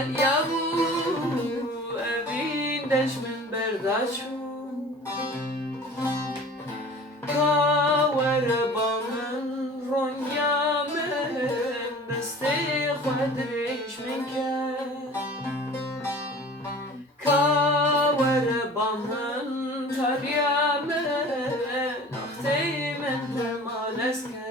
اليابو أبين دش من برداشو كاوربا من رونيا من دستي خدريش منك كاوربا من تريا من أختي من مالسك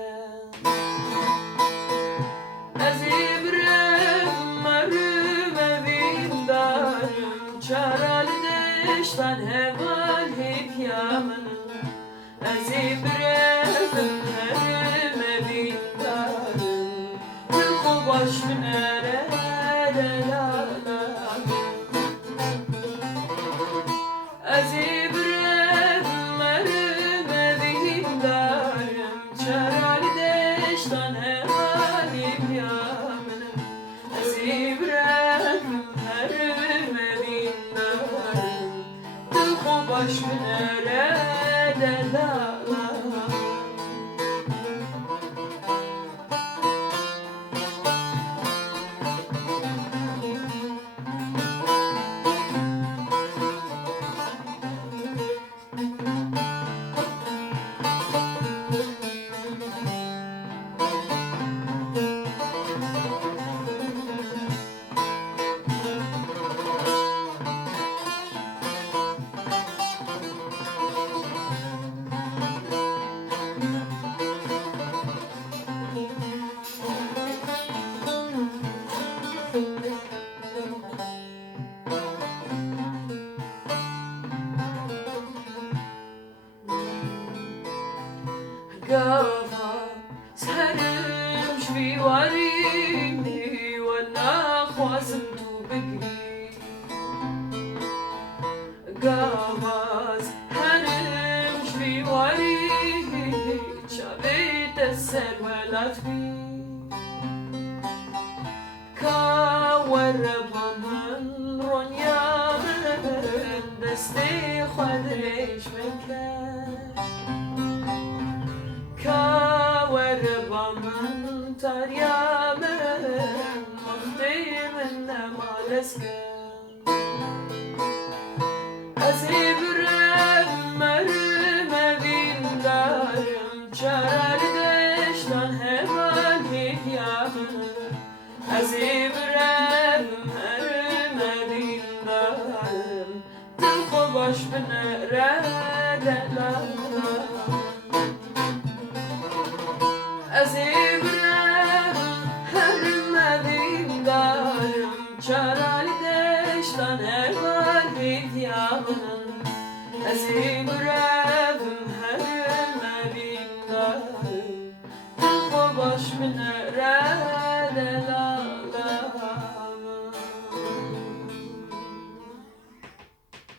Çaral deşten heval hep yaman Azibrem herime bindarım Yılkı baş minere delalam Azibrem herime bindarım Çaral deşten heval hep yaman Azibrem herime baş minere delalam قافا سهرم شبي وريني وانا خوازمت بقري قافا سهرم شبي وريني شابيت السر ولات بي كاوربا من رونيا من دستي خدريش منك كاوربا من تريا من مختي من مالسك أزيبرم مرمى بيندارم شرال دشتان همان هيديامن أزيبرم مرمى بيندارم تلقو باش بنرى دلالم Azibrem herime dindarım Çaral deşten heval hidyanın Azibrem herime dindarım Tıkı baş mine